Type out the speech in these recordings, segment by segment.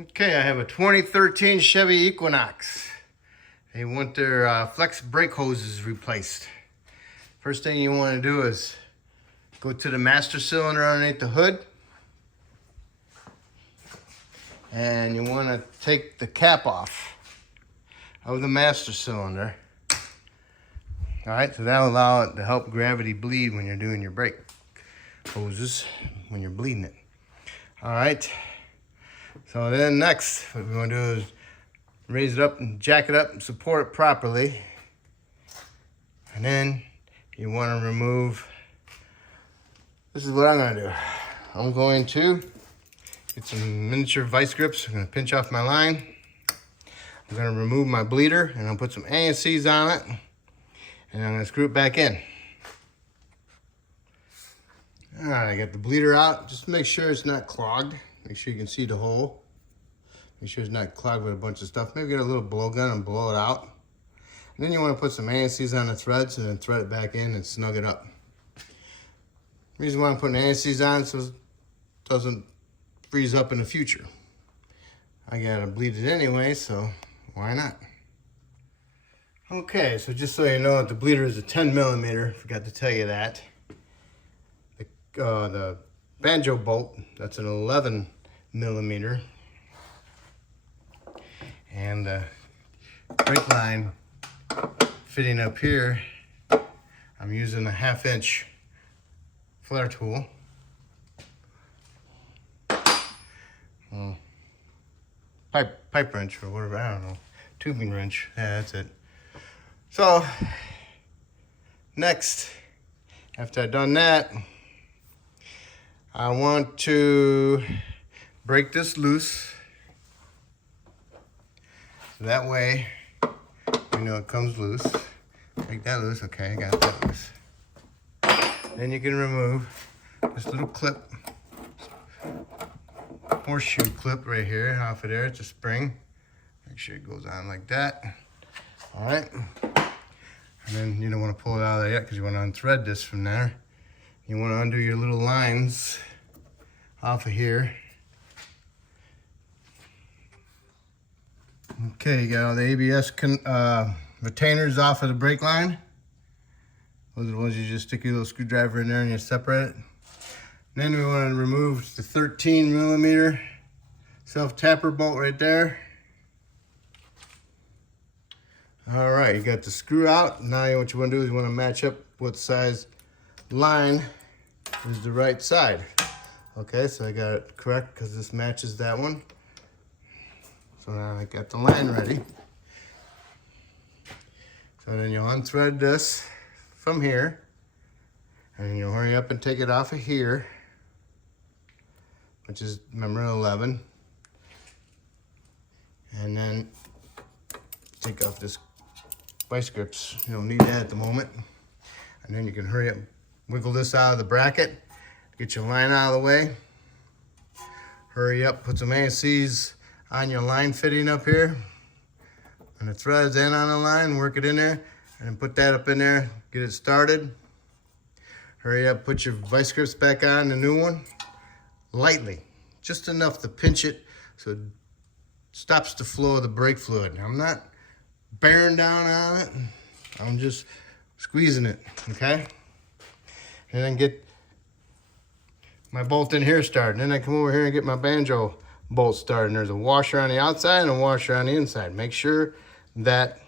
Okay, I have a 2013 Chevy Equinox. They want their flex brake hoses replaced. First thing you want to do is go to the master cylinder underneath the hood. And you want to take the cap off of the master cylinder. Alright, so that'll allow it to help gravity bleed when you're doing your brake hoses, when you're bleeding it. Alright. So then next, what we want to do is raise it up and jack it up and support it properly. And then you want to remove, this is what I'm going to do. I'm going to get some miniature vice grips. I'm going to pinch off my line. I'm going to remove my bleeder and I'll put some ANCs on it. And I'm going to screw it back in. Alright, I got the bleeder out. Just make sure it's not clogged. Make sure you can see the hole. Make sure it's not clogged with a bunch of stuff. Maybe get a little blowgun and blow it out. And then you want to put some ANCs on the threads and then thread it back in and snug it up. The reason why I'm putting ANCs on is so it doesn't freeze up in the future. I gotta bleed it anyway, so why not? Okay, so just so you know, the bleeder is a 10 millimeter. Forgot to tell you that. The banjo bolt, that's an 11 millimeter. And the brake line fitting up here, I'm using a 1/2 inch flare tool. Pipe wrench or whatever, I don't know. Tubing wrench, yeah, that's it. So, next, after I've done that, I want to break this loose. So that way, you know it comes loose. Break that loose, okay, I got that loose. Then you can remove this little clip, horseshoe clip right here off of there. It's a spring. Make sure it goes on like that. All right. And then you don't want to pull it out of there yet because you want to unthread this from there. You want to undo your little lines off of here. Okay, you got all the ABS retainers off of the brake line. Those are the ones you just stick your little screwdriver in there and you separate it. And then we want to remove the 13 millimeter self-tapper bolt right there. All right, you got the screw out. Now what you want to do is you want to match up what size line is the right side. Okay, so I got it correct because this matches that one. So now I got the line ready. So then you'll unthread this from here. And you'll hurry up and take it off of here, which is, remember, 11. And then take off this vice grips. You don't need that at the moment. And then you can hurry up, wiggle this out of the bracket, get your line out of the way. Hurry up, put some ANCs on your line fitting up here. And the threads and on the line, work it in there, and then put that up in there, get it started. Hurry up, put your vice grips back on, the new one, lightly, just enough to pinch it so it stops the flow of the brake fluid. I'm not bearing down on it, I'm just squeezing it, okay? And then get my bolt in here started. And then I come over here and get my banjo bolt started. And there's a washer on the outside and a washer on the inside. Make sure that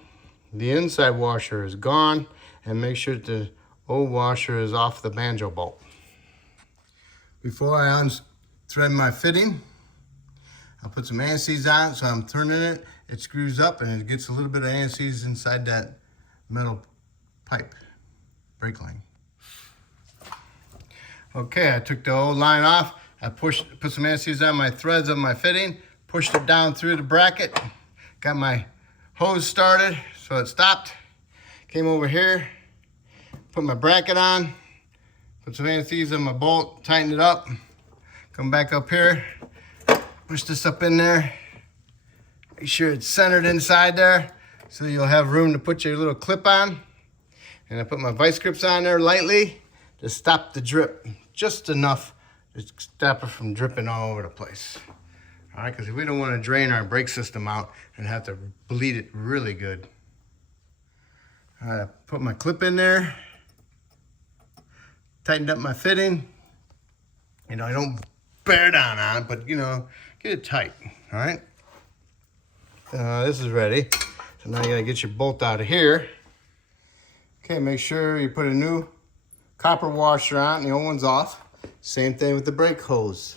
the inside washer is gone and make sure that the old washer is off the banjo bolt. Before I unthread my fitting, I'll put some ANCs on it. So I'm turning it, it screws up and it gets a little bit of ANCs inside that metal pipe, brake line. Okay, I took the old line off. I put some ANCs on my threads of my fitting, pushed it down through the bracket, got my hose started so it stopped. Came over here, put my bracket on, put some ANCs on my bolt, tighten it up, come back up here, push this up in there, make sure it's centered inside there so you'll have room to put your little clip on. And I put my vice grips on there lightly to stop the drip, just enough to stop it from dripping all over the place. All right, because we don't want to drain our brake system out and have to bleed it really good. All right, I put my clip in there, tightened up my fitting. You know, I don't bear down on it, but you know, get it tight. All right. This is ready. So now you gotta get your bolt out of here. Okay, make sure you put a new copper washer on, the old one's off. Same thing with the brake hose.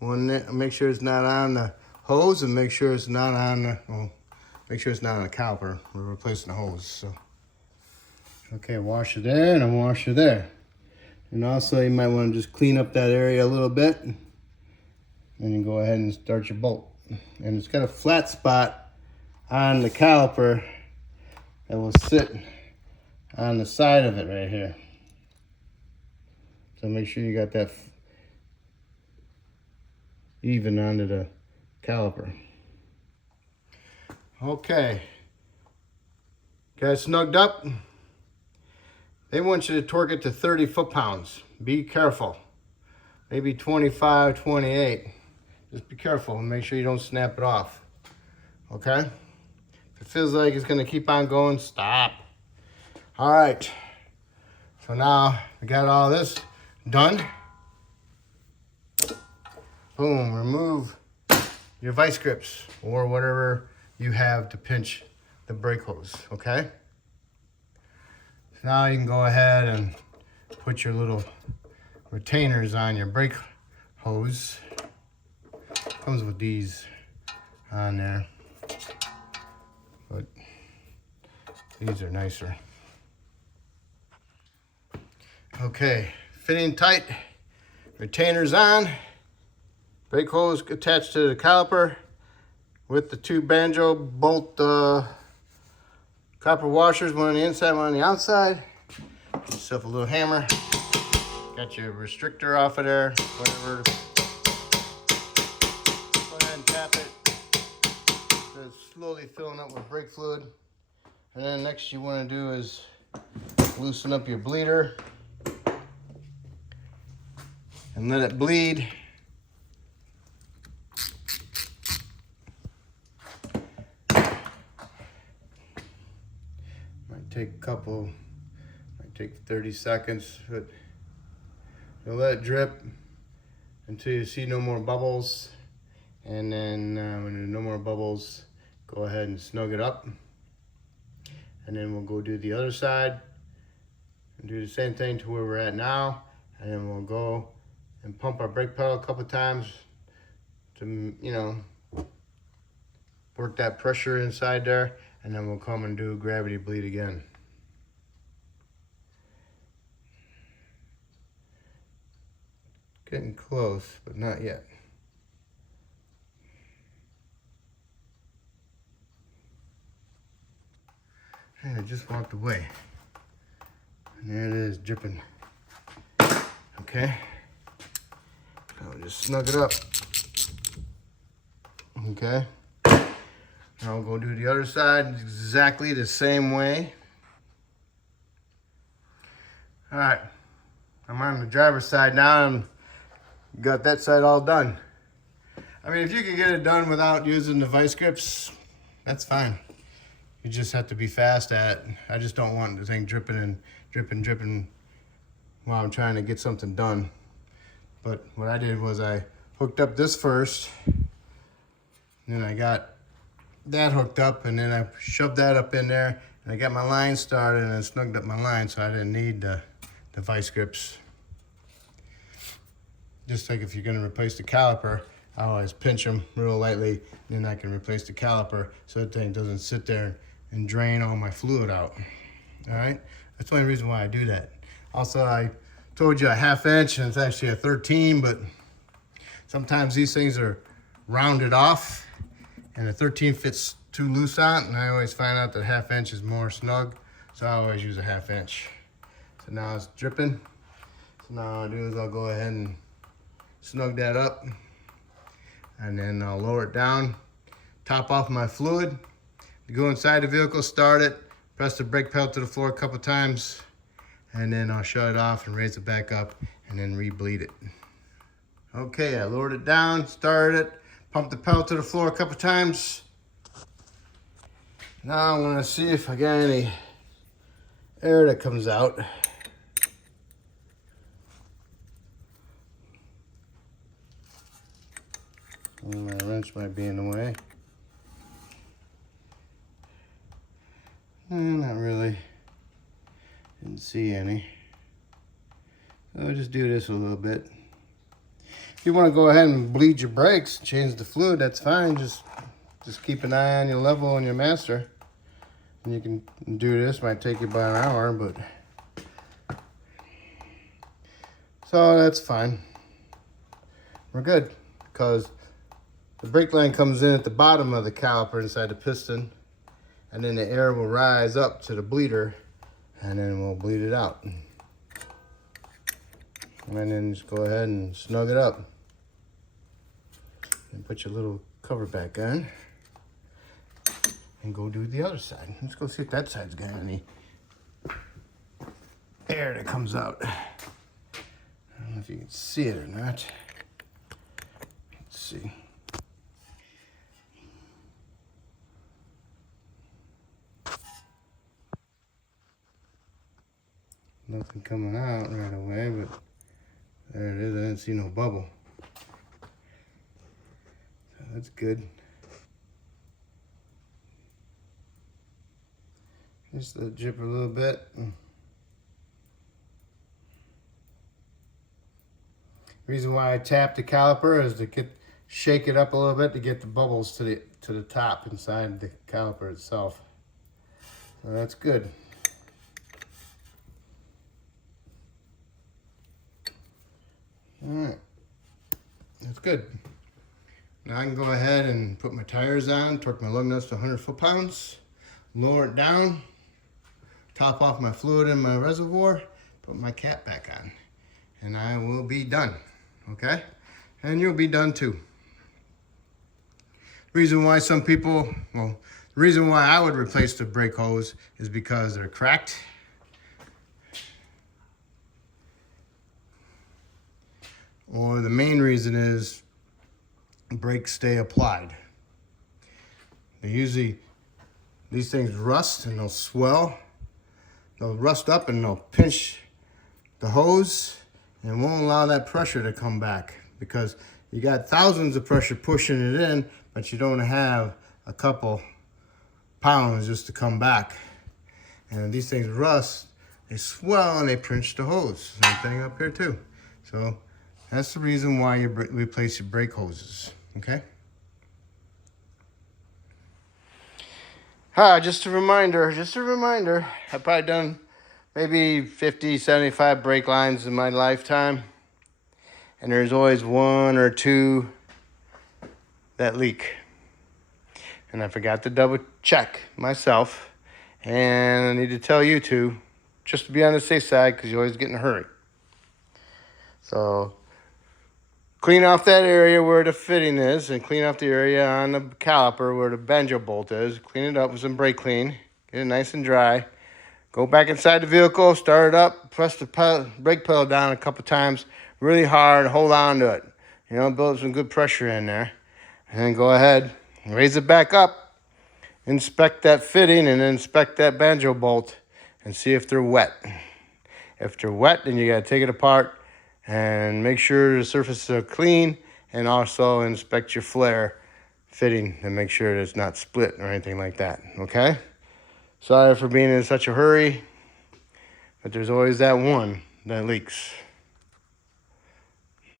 Make sure it's not on the hose, and make sure it's not on the, well, make sure it's not on the caliper. We're replacing the hose. So, okay, washer there and a washer there. And also you might want to just clean up that area a little bit. And you go ahead and start your bolt. And it's got a flat spot on the caliper that will sit on the side of it right here. So make sure you got that even onto the caliper. Okay, got it snugged up. They want you to torque it to 30 foot-pounds. Be careful. Maybe 25, 28. Just be careful and make sure you don't snap it off. Okay? If it feels like it's gonna keep on going, stop. All right, so now we got all this done. Boom, remove your vice grips or whatever you have to pinch the brake hose, okay? So now you can go ahead and put your little retainers on your brake hose. Comes with these on there, but these are nicer. Okay, fitting tight, retainers on, brake hose attached to the caliper with the two banjo bolt copper washers, one on the inside, one on the outside. Get yourself a little hammer. Got your restrictor off of there, whatever. Go ahead and tap it. So it's slowly filling up with brake fluid. And then next you want to do is loosen up your bleeder and let it bleed. Might take 30 seconds, but you'll let it drip until you see no more bubbles. And then when there's no more bubbles, go ahead and snug it up. And then we'll go do the other side and do the same thing to where we're at now. And then we'll go and pump our brake pedal a couple times to, you know, work that pressure inside there. And then we'll come and do gravity bleed again. Getting close, but not yet. And I just walked away. And there it is, dripping. Okay. Now we'll just snug it up. Okay. Now we'll go do the other side exactly the same way. All right. I'm on the driver's side now and got that side all done. I mean, if you can get it done without using the vice grips, that's fine. You just have to be fast at it. I just don't want the thing dripping and dripping while I'm trying to get something done. But what I did was I hooked up this first, and then I got that hooked up, and then I shoved that up in there, and I got my line started and snugged up my line so I didn't need the vice grips. Just like if you're gonna replace the caliper, I always pinch them real lightly, and then I can replace the caliper so that thing doesn't sit there and drain all my fluid out. All right, that's the only reason why I do that. Also, I told you a 1/2 inch, and it's actually a 13, but sometimes these things are rounded off, and a 13 fits too loose on it, and I always find out that 1/2 inch is more snug, so I always use a 1/2 inch. So now it's dripping. So now all I do is I'll go ahead and snug that up, and then I'll lower it down, top off my fluid, go inside the vehicle, start it, press the brake pedal to the floor a couple times, and then I'll shut it off and raise it back up and then re-bleed it. Okay, I lowered it down, started it, Pump the pedal to the floor a couple times. Now I'm gonna see if I got any air that comes out. My wrench might be in the way. Not really. Didn't see any. So I'll just do this a little bit. If you want to go ahead and bleed your brakes, change the fluid, that's fine. Just keep an eye on your level and your master. And you can do this. Might take you about an hour, but so that's fine. We're good because the brake line comes in at the bottom of the caliper inside the piston, and then the air will rise up to the bleeder, and then we'll bleed it out. And then just go ahead and snug it up. And put your little cover back on. And go do the other side. Let's go see if that side's got any air that comes out. I don't know if you can see it or not. Let's see. Nothing coming out right away, but there it is. I didn't see no bubble. So that's good. Just let it drip a little bit. Reason why I tap the caliper is to shake it up a little bit to get the bubbles to the top inside the caliper itself. So that's good. All right, that's good. Now I can go ahead and put my tires on, torque my lug nuts to 100 foot-pounds, lower it down, top off my fluid in my reservoir, put my cap back on, and I will be done, okay? And you'll be done too. Reason why some people, well, the reason why I would replace the brake hose is because they're cracked. Or the main reason is brakes stay applied. They usually, these things rust and they'll swell. They'll rust up and they'll pinch the hose and won't allow that pressure to come back because you got thousands of pressure pushing it in, but you don't have a couple pounds just to come back. And these things rust, they swell and they pinch the hose. Same thing up here too. So that's the reason why you replace your brake hoses, okay? Just a reminder, I've probably done maybe 50, 75 brake lines in my lifetime. And there's always one or two that leak. And I forgot to double check myself. And I need to tell you too, just to be on the safe side, because you always get in a hurry. So clean off that area where the fitting is and clean off the area on the caliper where the banjo bolt is. Clean it up with some brake clean. Get it nice and dry. Go back inside the vehicle, start it up, press the brake pedal down a couple times really hard, hold on to it. You know, build some good pressure in there. And then go ahead, raise it back up, inspect that fitting and inspect that banjo bolt and see if they're wet. If they're wet, then you gotta take it apart and make sure the surfaces are clean, and also inspect your flare fitting and make sure that it's not split or anything like that, okay? Sorry for being in such a hurry, but there's always that one that leaks.